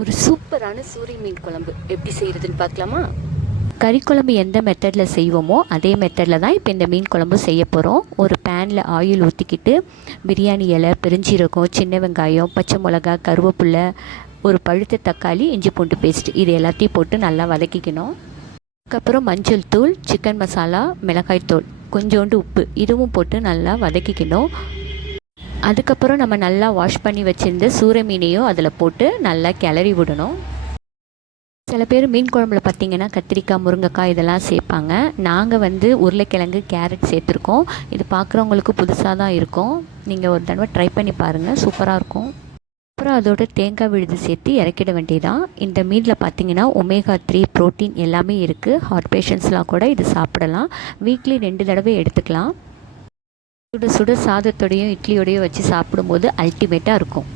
ஒரு சூப்பரான சூரை மீன் குழம்பு எப்படி செய்கிறதுன்னு பார்க்கலாமா? கறி குழம்பு எந்த மெத்தடில் செய்வோமோ அதே மெத்தடில் தான் இப்போ இந்த மீன் குழம்பு செய்ய போகிறோம். ஒரு பேனில் ஆயில் ஊற்றிக்கிட்டு பிரியாணி இலை, பெருஞ்சீரகம், சின்ன வெங்காயம், பச்சை மிளகா, கருவேப்பிலை, ஒரு பழுத்த தக்காளி, இஞ்சி பூண்டு பேஸ்ட் இது எல்லாத்தையும் போட்டு நல்லா வதக்கிக்கணும். அதுக்கப்புறம் மஞ்சள் தூள், சிக்கன் மசாலா, மிளகாய் தூள், கொஞ்சோண்டு உப்பு இதுவும் போட்டு நல்லா வதக்கிக்கணும். அதுக்கப்புறம் நம்ம நல்லா வாஷ் பண்ணி வச்சுருந்த சூரை மீனையும் அதில் போட்டு நல்லா கிளறி விடணும். சில பேர் மீன் குழம்புல பார்த்திங்கன்னா கத்திரிக்காய், முருங்கைக்காய் இதெல்லாம் சேர்ப்பாங்க. நாங்கள் உருளைக்கிழங்கு, கேரட் சேர்த்துருக்கோம். இது பார்க்குறவங்களுக்கு புதுசாக தான் இருக்கும். நீங்கள் ஒரு தடவை ட்ரை பண்ணி பாருங்கள், சூப்பராக இருக்கும். அப்புறம் அதோட தேங்காய் விழுது சேர்த்து இறக்கிட வேண்டியதான். இந்த மீனில் பார்த்திங்கன்னா ஒமேகா 3 ப்ரோட்டீன் எல்லாமே இருக்குது. ஹார்ட் பேஷண்ட்ஸ்லாம் கூட இது சாப்பிடலாம். வீக்லி 2 தடவை எடுத்துக்கலாம். சுட சுட சாதத்தோடையும் இட்லியோடையும் வச்சு சாப்பிடும்போது அல்டிமேட்டாக இருக்கும்.